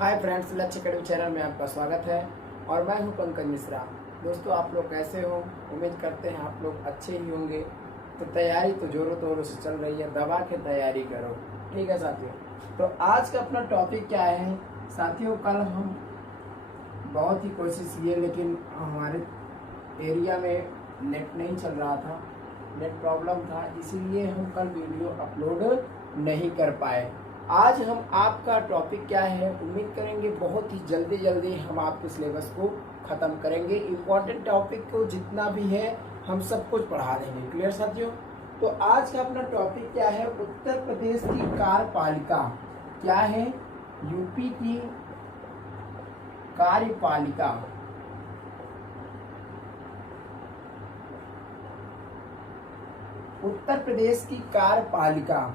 Hi friends, लक्ष्य academy channel में आपका स्वागत है और मैं हूं पंकज मिश्रा। दोस्तों, आप लोग कैसे हो? उम्मीद करते हैं आप लोग अच्छे ही होंगे। तो तैयारी तो जोरों तोरों से चल रही है, दबा के तैयारी करो। ठीक है साथियों, तो आज का अपना टॉपिक क्या है साथियों? कल हम बहुत ही कोशिश किए लेकिन हमारे एरिया में नेट नहीं चल रहा था, नेट प्रॉब्लम था, इसीलिए हम कल वीडियो अपलोड नहीं कर पाए। आज हम आपका टॉपिक क्या है, उम्मीद करेंगे बहुत ही जल्दी हम आपके सिलेबस को ख़त्म करेंगे। इम्पोर्टेंट टॉपिक को जितना भी है हम सब कुछ पढ़ा देंगे। क्लियर साथियों? तो आज का अपना टॉपिक क्या है? उत्तर प्रदेश की कार्यपालिका क्या है? यूपी की कार्यपालिका। उत्तर प्रदेश की कार्यपालिका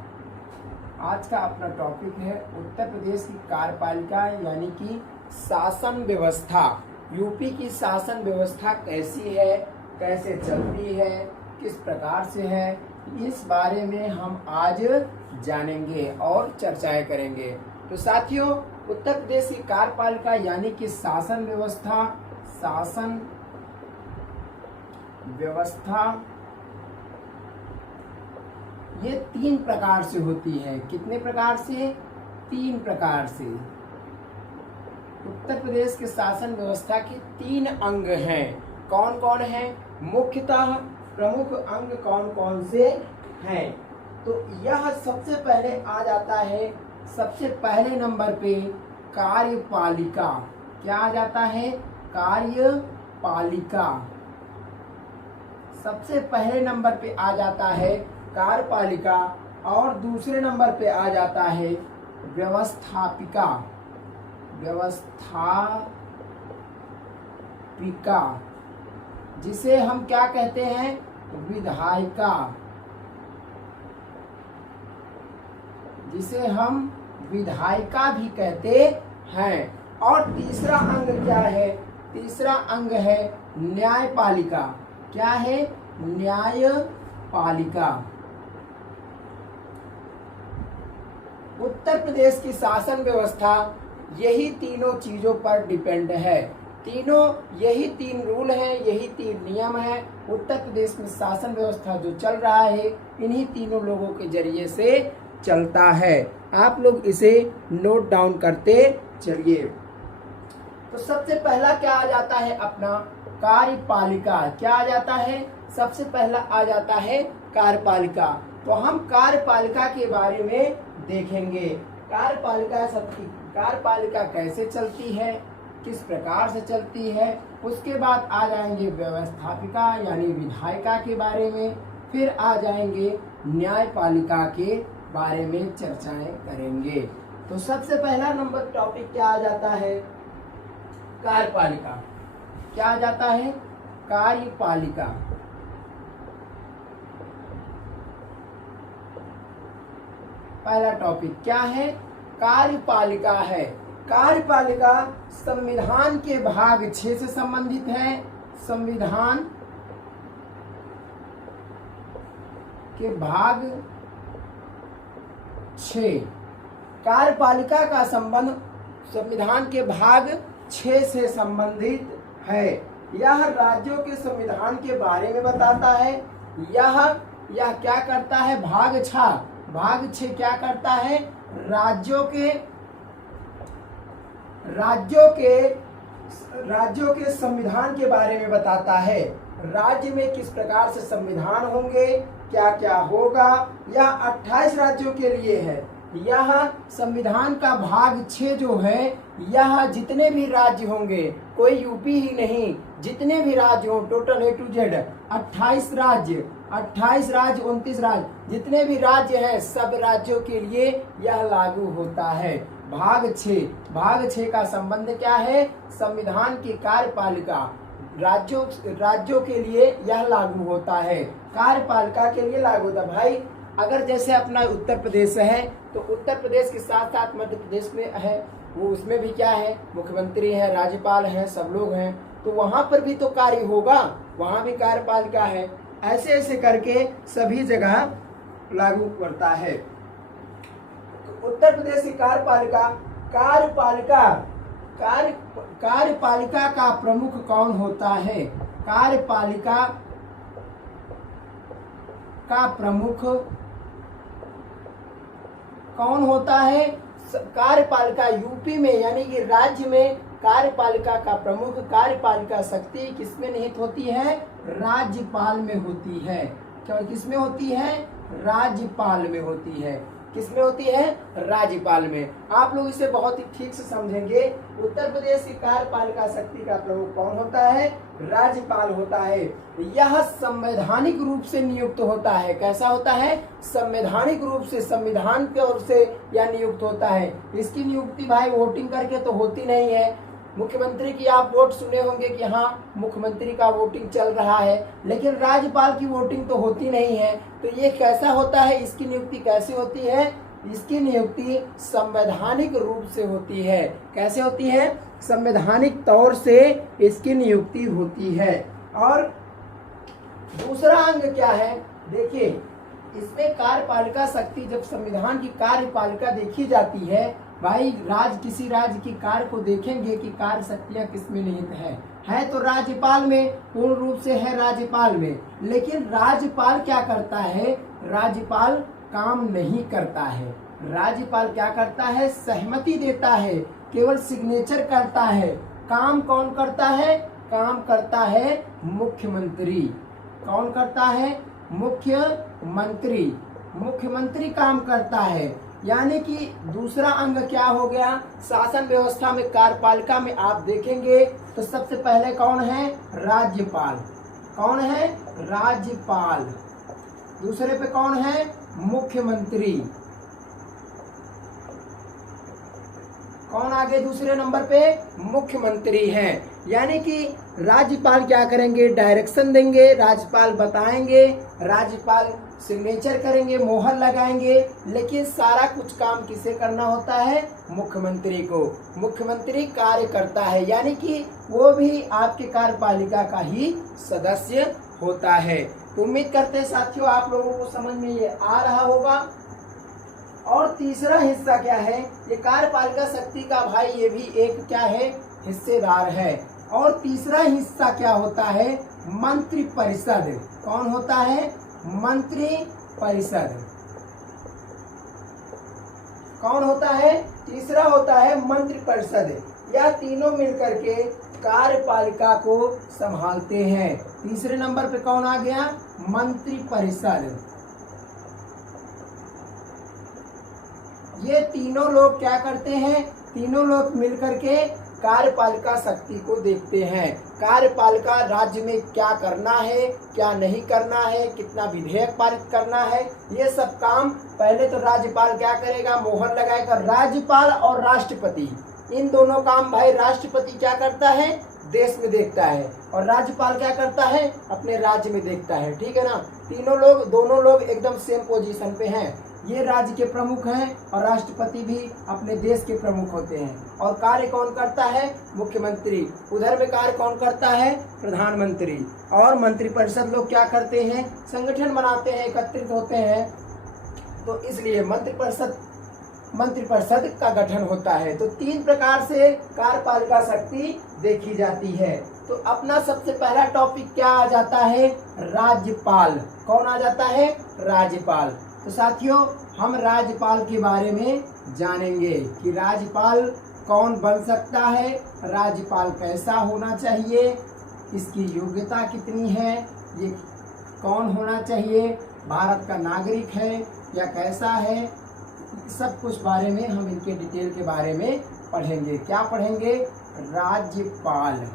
आज का अपना टॉपिक है। उत्तर प्रदेश की कार्यपालिका यानी कि शासन व्यवस्था। यूपी की शासन व्यवस्था कैसी है, कैसे चलती है, किस प्रकार से है, इस बारे में हम आज जानेंगे और चर्चाएं करेंगे। तो साथियों, उत्तर प्रदेश की कार्यपालिका यानी कि शासन व्यवस्था, शासन व्यवस्था ये 3 प्रकार से होती है। कितने प्रकार से? 3 प्रकार से। उत्तर प्रदेश के शासन व्यवस्था के 3 अंग हैं। कौन कौन है? मुख्यतः प्रमुख अंग कौन कौन से हैं? तो यह सबसे पहले आ जाता है, सबसे पहले नंबर पे कार्यपालिका। क्या आ जाता है? कार्यपालिका। सबसे पहले नंबर पे आ जाता है कार्यपालिका और दूसरे नंबर पे आ जाता है व्यवस्थापिका। व्यवस्थापिका जिसे हम क्या कहते हैं? विधायिका। जिसे हम विधायिका भी कहते हैं। और तीसरा अंग क्या है? तीसरा अंग है न्यायपालिका। क्या है? न्यायपालिका। उत्तर प्रदेश की शासन व्यवस्था यही तीनों चीजों पर डिपेंड है। यही 3 रूल हैं, यही 3 नियम हैं। उत्तर प्रदेश में शासन व्यवस्था जो चल रहा है इन्हीं तीनों लोगों के जरिए से चलता है। आप लोग इसे नोट डाउन करते चलिए। तो सबसे पहला क्या आ जाता है? अपना कार्यपालिका। क्या आ जाता है? सबसे पहला आ जाता है कार्यपालिका। तो हम कार्यपालिका के बारे में देखेंगे। कार्यपालिका कैसे चलती है, किस प्रकार से चलती है। उसके बाद आ जाएंगे व्यवस्थापिका यानी विधायिका के बारे में। फिर आ जाएंगे न्यायपालिका के बारे में चर्चाएं करेंगे। तो सबसे पहला नंबर टॉपिक क्या आ जाता है? कार्यपालिका। क्या आ जाता है? कार्यपालिका। पहला टॉपिक क्या है? कार्यपालिका है। कार्यपालिका संविधान के भाग 6 से संबंधित है। संविधान के भाग 6। कार्यपालिका का संबंध संविधान के भाग 6 से संबंधित है। यह राज्यों के संविधान के बारे में बताता है। यह क्या करता है? भाग 6 क्या करता है? राज्यों के संविधान के बारे में बताता है। राज्य में किस प्रकार से संविधान होंगे, क्या क्या होगा। यह 28 राज्यों के लिए है। यह संविधान का भाग 6 जो है, यह जितने भी राज्य होंगे, कोई यूपी ही नहीं, जितने भी राज्य हों, टोटल A to Z 28 राज्य, 29 राज्य, जितने भी राज्य हैं सब राज्यों के लिए यह लागू होता है। भाग 6 का संबंध क्या है? संविधान की कार्यपालिका राज्यों के लिए यह लागू होता है। कार्यपालिका के लिए लागू होता है। भाई, अगर जैसे अपना उत्तर प्रदेश है तो उत्तर प्रदेश के साथ साथ मध्य प्रदेश में है, वो उसमें भी क्या है? मुख्यमंत्री है, राज्यपाल है, सब लोग हैं। तो वहां पर भी तो कार्य होगा, वहां भी कार्यपालिका है। ऐसे ऐसे करके सभी जगह लागू करता है। उत्तर प्रदेश की कार्यपालिका कार्यपालिका कार्यपालिका का प्रमुख कौन होता है? कार्यपालिका का प्रमुख कौन होता है? कार्यपालिका यूपी में यानी कि राज्य में कार्यपालिका का प्रमुख कार्यपालिका शक्ति किसमें निहित होती है? राज्यपाल में होती है। क्या किसमें होती है? राज्यपाल में होती है। किसमें होती है? राज्यपाल में। आप लोग इसे बहुत ही ठीक से समझेंगे। उत्तर प्रदेश की कार्यपालिका शक्ति का प्रमुख कौन होता है? राज्यपाल होता है। यह संवैधानिक रूप से नियुक्त होता है। कैसा होता है? संवैधानिक रूप से, संविधान की ओर से यह नियुक्त होता है। इसकी नियुक्ति भाई वोटिंग करके तो होती नहीं है। मुख्यमंत्री की आप वोट सुने होंगे कि हाँ मुख्यमंत्री का वोटिंग चल रहा है, लेकिन राज्यपाल की वोटिंग तो होती नहीं है। तो ये कैसा होता है? इसकी नियुक्ति कैसे होती है? इसकी नियुक्ति संवैधानिक रूप से होती है। कैसे होती है? संवैधानिक तौर से इसकी नियुक्ति होती है। और दूसरा अंग क्या है? देखिए, इसमें कार्यपालिका शक्ति, जब संविधान की कार्यपालिका देखी जाती है भाई, किसी राज्य की कार्य को देखेंगे कि कार्य शक्तियां किसमें निहित है तो राज्यपाल में, पूर्ण रूप से है राज्यपाल में। लेकिन राज्यपाल क्या करता है? राज्यपाल काम नहीं करता है। राज्यपाल क्या करता है? सहमति देता है, केवल सिग्नेचर करता है। काम कौन करता है? काम करता है मुख्यमंत्री। कौन करता है? मुख्यमंत्री। मुख्यमंत्री काम करता है। यानी कि दूसरा अंग क्या हो गया? शासन व्यवस्था में कार्यपालिका में आप देखेंगे तो सबसे पहले कौन है? राज्यपाल। कौन है? राज्यपाल। दूसरे पे कौन है? मुख्यमंत्री। कौन आगे दूसरे नंबर पे? मुख्यमंत्री है। यानी कि राज्यपाल क्या करेंगे? डायरेक्शन देंगे, राज्यपाल बताएंगे, राज्यपाल सिग्नेचर करेंगे, मोहर लगाएंगे। लेकिन सारा कुछ काम किसे करना होता है? मुख्यमंत्री को। मुख्यमंत्री कार्य करता है, यानी कि वो भी आपके कार्यपालिका का ही सदस्य होता है। तो उम्मीद करते हैं साथियों आप लोगों को समझ में ये आ रहा होगा। और तीसरा हिस्सा क्या है? ये कार्यपालिका शक्ति का भाई ये भी एक क्या है? हिस्सेदार है। और तीसरा हिस्सा क्या होता है? मंत्री परिषद। कौन होता है? मंत्री परिषद। कौन होता है? तीसरा होता है मंत्री परिषद। यह तीनों मिलकर के कार्यपालिका को संभालते हैं। तीसरे नंबर पे कौन आ गया? मंत्री परिषद। ये तीनों लोग क्या करते हैं? तीनों लोग मिलकर के कार्यपालिका शक्ति को देखते हैं। कार्यपालिका राज्य में क्या करना है, क्या नहीं करना है, कितना विधेयक पारित करना है, ये सब काम पहले तो राज्यपाल क्या करेगा? मोहर लगाएगा। राज्यपाल और राष्ट्रपति, इन दोनों काम भाई राष्ट्रपति क्या करता है? देश में देखता है, और राज्यपाल क्या करता है? अपने राज्य में देखता है। ठीक है ना? दोनों लोग एकदम सेम पोजीशन पे हैं। ये राज्य के प्रमुख हैं और राष्ट्रपति भी अपने देश के प्रमुख होते हैं। और कार्य कौन करता है? मुख्यमंत्री। उधर में कार्य कौन करता है? प्रधानमंत्री। और मंत्रिपरिषद लोग क्या करते हैं? संगठन बनाते हैं, एकत्रित होते हैं। तो इसलिए मंत्रिपरिषद का गठन होता है। तो तीन प्रकार से कार्यपालिका शक्ति देखी जाती है। तो अपना सबसे पहला टॉपिक क्या आ जाता है? राज्यपाल। कौन आ जाता है? राज्यपाल। तो साथियों हम राज्यपाल के बारे में जानेंगे कि राज्यपाल कौन बन सकता है, राज्यपाल कैसा होना चाहिए, इसकी योग्यता कितनी है, ये कौन होना चाहिए, भारत का नागरिक है या कैसा है, सब कुछ बारे में हम इनके डिटेल के बारे में पढ़ेंगे। क्या पढ़ेंगे? राज्यपाल।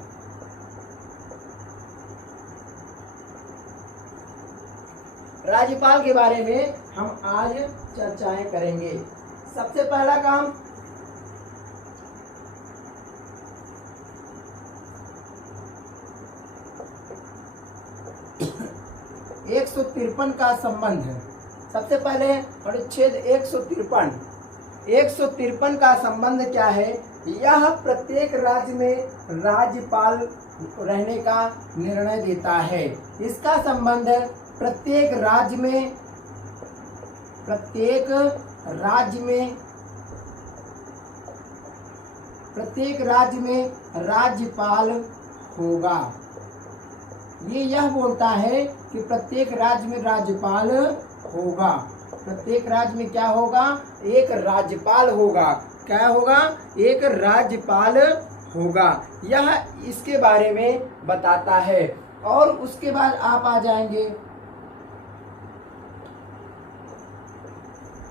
राज्यपाल के बारे में हम आज चर्चाएं करेंगे। सबसे पहला काम, एक 153 का संबंध है। सबसे पहले अनुच्छेद 153 का संबंध क्या है? यह प्रत्येक राज्य में राज्यपाल रहने का निर्णय देता है। इसका संबंध प्रत्येक राज्य में प्रत्येक राज्य में राज्यपाल होगा। यह बोलता है कि प्रत्येक राज्य में राज्यपाल होगा। प्रत्येक राज्य में क्या होगा? एक राज्यपाल होगा। क्या होगा? एक राज्यपाल होगा। यह इसके बारे में बताता है। और उसके बाद आप आ जाएंगे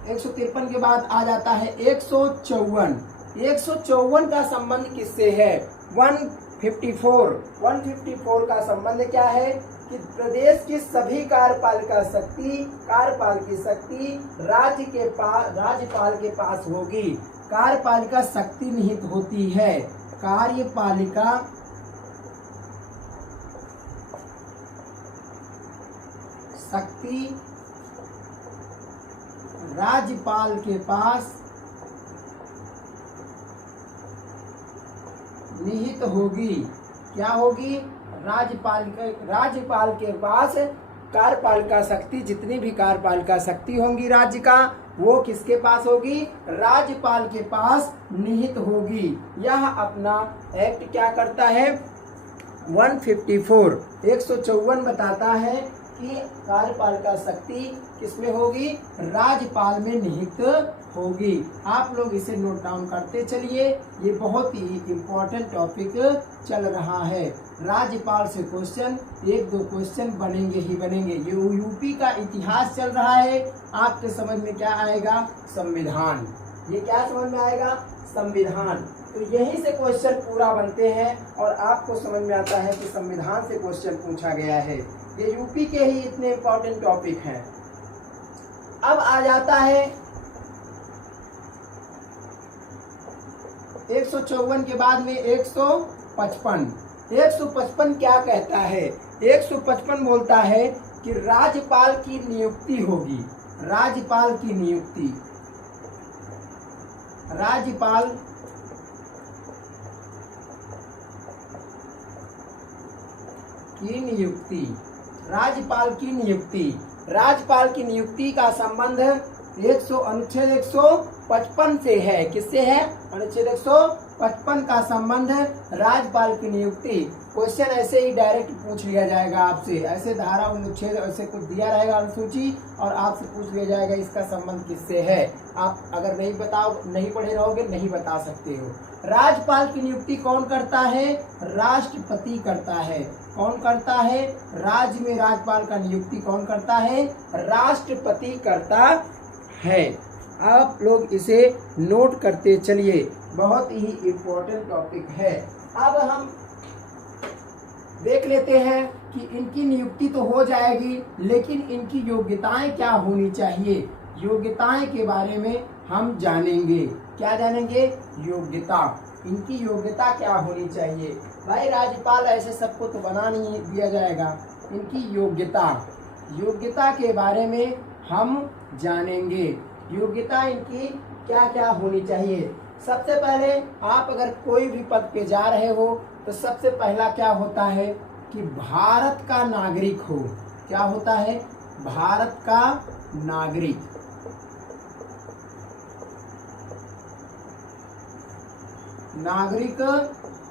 153 के बाद आ जाता है 154। 154 का संबंध किससे है? 154 का संबंध क्या है कि प्रदेश की सभी कार्यपालिका शक्ति राज्यपाल के पास होगी। कार्यपालिका शक्ति निहित होती है। कार्यपालिका शक्ति राज्यपाल के पास निहित होगी। क्या होगी? राज्यपाल के पास कार्यपालिका शक्ति, जितनी भी कार्यपालिका शक्ति होंगी राज्य का, वो किसके पास होगी? राज्यपाल के पास निहित होगी। यह अपना एक्ट क्या करता है? 154 बताता है कि कार्यपालिका शक्ति किसमें होगी? राज्यपाल में निहित होगी। आप लोग इसे नोट डाउन करते चलिए। ये बहुत ही इम्पोर्टेंट टॉपिक चल रहा है। राज्यपाल से क्वेश्चन 1-2 क्वेश्चन बनेंगे ही बनेंगे। ये यूपी का इतिहास चल रहा है। आपके समझ में क्या आएगा? संविधान। ये क्या समझ में आएगा? संविधान। तो यहीं से क्वेश्चन पूरा बनते हैं और आपको समझ में आता है कि संविधान से क्वेश्चन पूछा गया है। ये यूपी के ही इतने इम्पोर्टेंट टॉपिक हैं। अब आ जाता है 154 के बाद में 155। 155 क्या कहता है? 155 बोलता है कि राज्यपाल की नियुक्ति होगी। राज्यपाल की नियुक्ति, राज्यपाल की नियुक्ति, राज्यपाल की नियुक्ति। राज्यपाल की नियुक्ति का संबंध अनुच्छेद 155 से है। किससे है? अनुच्छेद 155 का संबंध राज्यपाल की नियुक्ति। क्वेश्चन ऐसे ही डायरेक्ट पूछ लिया जाएगा आपसे। ऐसे धारा अनुच्छेद ऐसे कुछ दिया रहेगा अनुसूची और आपसे पूछ लिया जाएगा इसका संबंध किससे है। आप अगर नहीं पढ़े रहोगे नहीं बता सकते हो। राज्यपाल की नियुक्ति कौन करता है? राष्ट्रपति करता है। कौन करता है? राज्य में राज्यपाल का नियुक्ति कौन करता है? राष्ट्रपति करता है। आप लोग इसे नोट करते चलिए। बहुत ही इम्पोर्टेंट टॉपिक है। अब हम देख लेते हैं कि इनकी नियुक्ति तो हो जाएगी, लेकिन इनकी योग्यताएं क्या होनी चाहिए। योग्यताएं के बारे में हम जानेंगे। क्या जानेंगे? योग्यता। इनकी योग्यता क्या होनी चाहिए। भाई राज्यपाल ऐसे सबको तो बना नहीं दिया जाएगा। इनकी योग्यता के बारे में हम जानेंगे। योग्यता इनकी क्या क्या होनी चाहिए। सबसे पहले आप अगर कोई भी पद पे जा रहे हो तो सबसे पहला क्या होता है कि भारत का नागरिक हो। क्या होता है? भारत का नागरिक। नागरिक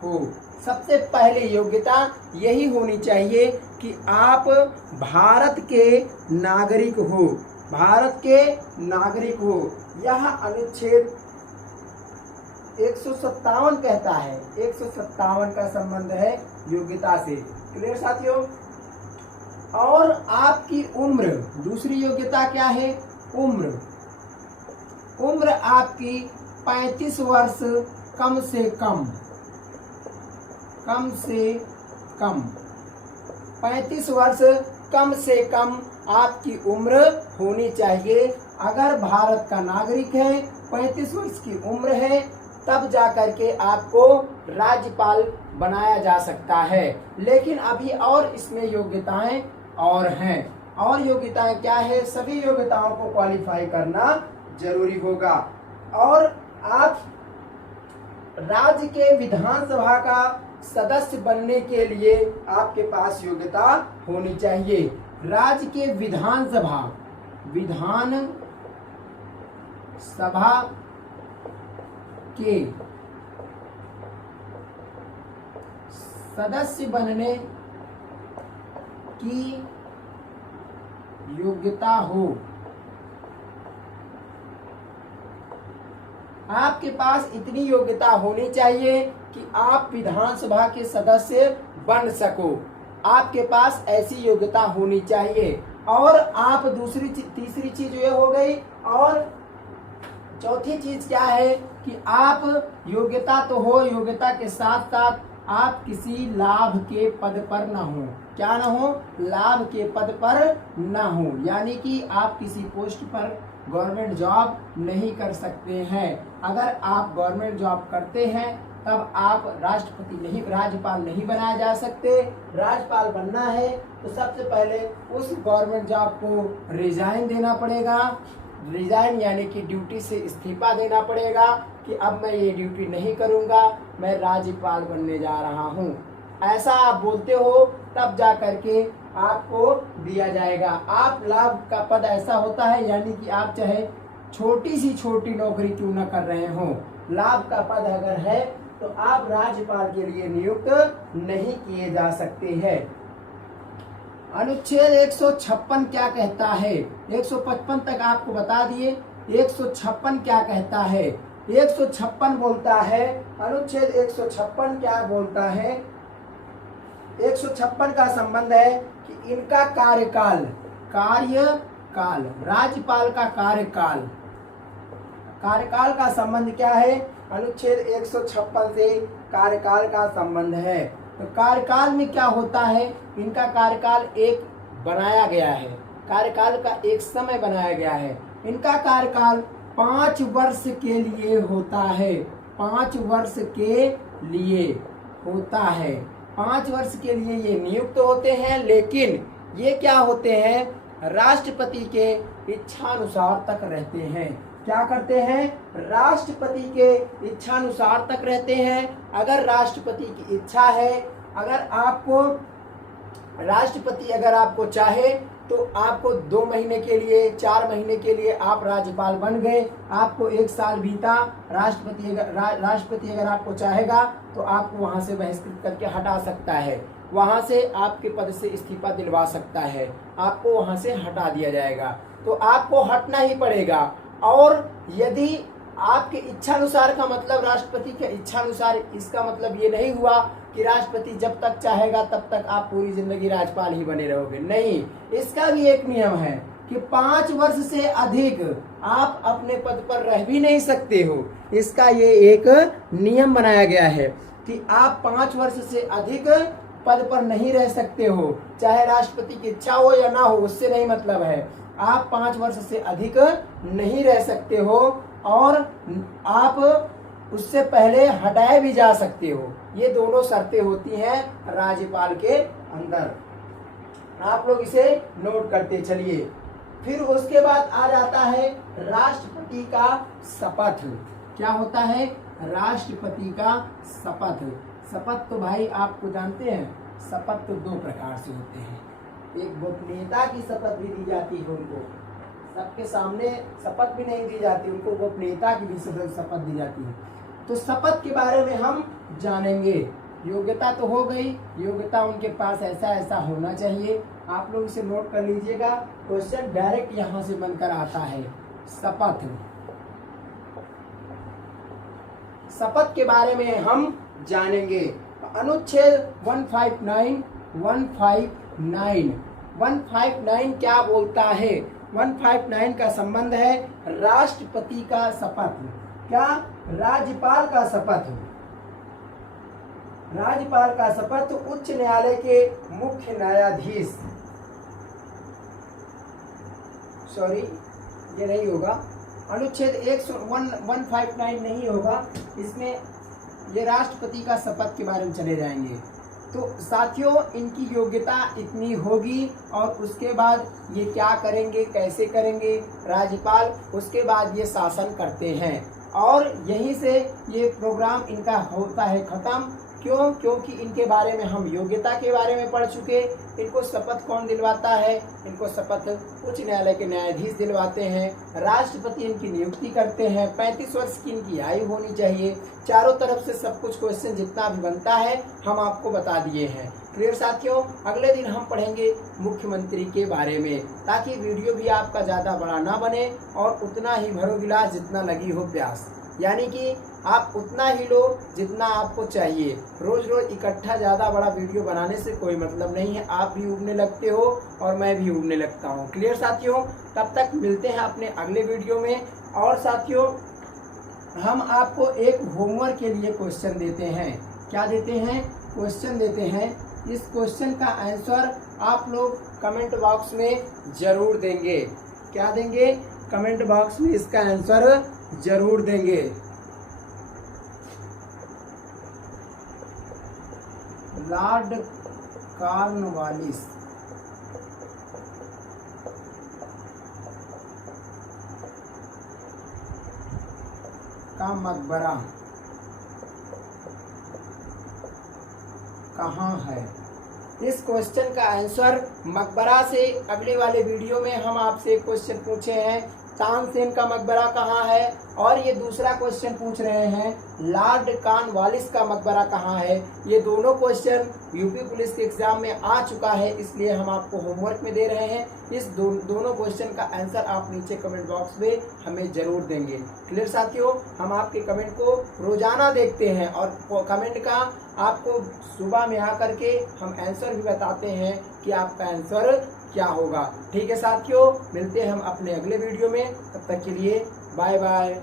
हो। सबसे पहले योग्यता यही होनी चाहिए कि आप भारत के नागरिक हो। भारत के नागरिक हो। यह अनुच्छेद 157 कहता है। 157 का संबंध है योग्यता से। क्लियर साथियों? और आपकी उम्र, दूसरी योग्यता क्या है? उम्र आपकी 35 वर्ष कम से कम 35 वर्ष कम से कम आपकी उम्र होनी चाहिए। अगर भारत का नागरिक है, 35 वर्ष की उम्र है, तब जाकर के आपको राज्यपाल बनाया जा सकता है। लेकिन अभी और इसमें योग्यताएं और हैं। और योग्यताएं क्या है? सभी योग्यताओं को क्वालिफाई करना जरूरी होगा। और आप राज्य के विधानसभा का सदस्य बनने के लिए आपके पास योग्यता होनी चाहिए। राज्य के विधानसभा के सदस्य बनने की योग्यता हो। आपके पास इतनी योग्यता होनी चाहिए कि आप विधानसभा के सदस्य बन सको। आपके पास ऐसी योग्यता होनी चाहिए। और आप तीसरी चीज ये हो गई। और चौथी चीज क्या है कि आप योग्यता तो हो, योग्यता के साथ साथ आप किसी लाभ के पद पर ना हो। क्या ना हो? लाभ के पद पर ना हो, यानी कि आप किसी पोस्ट पर गवर्नमेंट जॉब नहीं कर सकते हैं। अगर आप गवर्नमेंट जॉब करते हैं तब आप राष्ट्रपति नहीं, राज्यपाल नहीं बनाया जा सकते। राज्यपाल बनना है तो सबसे पहले उस गवर्नमेंट जॉब को रिजाइन देना पड़ेगा। रिजाइन यानी कि ड्यूटी से इस्तीफा देना पड़ेगा कि अब मैं ये ड्यूटी नहीं करूंगा, मैं राज्यपाल बनने जा रहा हूँ। ऐसा आप बोलते हो तब जा करके आपको दिया जाएगा। आप लाभ का पद ऐसा होता है, यानी कि आप चाहे छोटी सी छोटी नौकरी क्यों न कर रहे हो, लाभ का पद अगर है तो आप राज्यपाल के लिए नियुक्त नहीं किए जा सकते हैं। अनुच्छेद 156 क्या कहता है? 155 तक आपको बता दिए। 156 क्या कहता है? 156 बोलता है, अनुच्छेद 156 क्या बोलता है? 156 का संबंध है कि इनका कार्यकाल राज्यपाल का कार्यकाल का संबंध क्या है? अनुच्छेद 156 से कार्यकाल का संबंध है। तो कार्यकाल में क्या होता है? इनका कार्यकाल एक बनाया गया है, कार्यकाल का एक समय बनाया गया है। इनका कार्यकाल 5 वर्ष के लिए होता है। 5 वर्ष के लिए होता है। 5 वर्ष के लिए ये नियुक्त होते हैं, लेकिन ये क्या होते हैं? राष्ट्रपति के इच्छानुसार तक रहते हैं। क्या करते हैं? राष्ट्रपति के इच्छानुसार तक रहते हैं। अगर राष्ट्रपति की इच्छा है, अगर आपको चाहे तो आपको 2 महीने के लिए, 4 महीने के लिए आप राज्यपाल बन गए, आपको 1 साल बीता, राष्ट्रपति अगर आपको चाहेगा तो आपको वहां से बहिष्कृत करके हटा सकता है, वहां से आपके पद से इस्तीफा दिलवा सकता है, आपको वहां से हटा दिया जाएगा। तो आपको हटना ही पड़ेगा। और यदि आपके इच्छानुसार का मतलब राष्ट्रपति के इच्छानुसार, इसका मतलब ये नहीं हुआ कि राष्ट्रपति जब तक चाहेगा तब तक आप पूरी जिंदगी राज्यपाल ही बने रहोगे। नहीं, इसका भी एक नियम है कि 5 वर्ष से अधिक आप अपने पद पर रह भी नहीं सकते हो। इसका ये एक नियम बनाया गया है कि आप 5 वर्ष से अधिक पद पर नहीं रह सकते हो, चाहे राष्ट्रपति की इच्छा हो या ना हो, उससे नहीं मतलब है। आप 5 वर्ष से अधिक नहीं रह सकते हो और आप उससे पहले हटाए भी जा सकते हो। ये दोनों शर्तें होती हैं राज्यपाल के अंदर। आप लोग इसे नोट करते चलिए। फिर उसके बाद आ जाता है राष्ट्रपति का शपथ। क्या होता है? राष्ट्रपति का शपथ। शपथ तो भाई आपको जानते हैं, शपथ तो 2 प्रकार से होते हैं। एक गोपनीयता की शपथ भी दी जाती है, उनको सबके सामने शपथ भी नहीं दी जाती, उनको गोपनीयता की भी शपथ दी जाती है। तो शपथ के बारे में हम जानेंगे। योग्यता तो हो गई, योग्यता उनके पास ऐसा ऐसा होना चाहिए। आप लोग इसे नोट कर लीजिएगा, क्वेश्चन डायरेक्ट यहाँ से बनकर आता है। शपथ, शपथ के बारे में हम जानेंगे। अनुच्छेद 159 क्या बोलता है? 159 का संबंध है राष्ट्रपति का शपथ। क्या? राज्यपाल का शपथ। राज्यपाल का शपथ उच्च न्यायालय के मुख्य न्यायाधीश, सॉरी ये नहीं होगा, अनुच्छेद 159 नहीं होगा, इसमें ये राष्ट्रपति का शपथ के बारे में चले जाएंगे। तो साथियों, इनकी योग्यता इतनी होगी और उसके बाद ये क्या करेंगे, कैसे करेंगे? राज्यपाल उसके बाद ये शासन करते हैं और यहीं से ये प्रोग्राम इनका होता है खत्म क्यों? क्योंकि इनके बारे में हम योग्यता के बारे में पढ़ चुके। इनको शपथ कौन दिलवाता है? इनको शपथ उच्च न्यायालय के न्यायाधीश दिलवाते हैं। राष्ट्रपति इनकी नियुक्ति करते हैं। 35 वर्ष की इनकी आयु होनी चाहिए। चारों तरफ से सब कुछ क्वेश्चन जितना भी बनता है हम आपको बता दिए हैं। क्लियर साथियों? अगले दिन हम पढ़ेंगे मुख्यमंत्री के बारे में, ताकि वीडियो भी आपका ज़्यादा बड़ा ना बने और उतना ही भरो गिलास जितना लगी हो प्यास, यानी कि आप उतना ही लो जितना आपको चाहिए। रोज रोज इकट्ठा ज़्यादा बड़ा वीडियो बनाने से कोई मतलब नहीं है। आप भी उगने लगते हो और मैं भी उगने लगता हूँ। क्लियर साथियों? तब तक मिलते हैं अपने अगले वीडियो में। और साथियों, हम आपको एक होमवर्क के लिए क्वेश्चन देते हैं। क्या देते हैं? क्वेश्चन देते हैं। इस क्वेश्चन का आंसर आप लोग कमेंट बॉक्स में जरूर देंगे। क्या देंगे? कमेंट बॉक्स में इसका आंसर जरूर देंगे। लॉर्ड कॉर्नवालिस का मकबरा कहाँ है? इस क्वेश्चन का आंसर मकबरा से अगले वाले वीडियो में हम आपसे क्वेश्चन पूछे हैं, तानसेन का मकबरा कहाँ है, और ये दूसरा क्वेश्चन पूछ रहे हैं लॉर्ड कॉर्नवालिस का मकबरा कहाँ है। ये दोनों क्वेश्चन यूपी पुलिस के एग्जाम में आ चुका है, इसलिए हम आपको होमवर्क में दे रहे हैं। इस दोनों क्वेश्चन का आंसर आप नीचे कमेंट बॉक्स में हमें जरूर देंगे। क्लियर साथियों? हम आपके कमेंट को रोजाना देखते हैं और कमेंट का आपको सुबह में आकर के हम आंसर भी बताते हैं कि आपका आंसर क्या होगा। ठीक है साथियों, मिलते हैं हम अपने अगले वीडियो में। तब तक के लिए बाय बाय।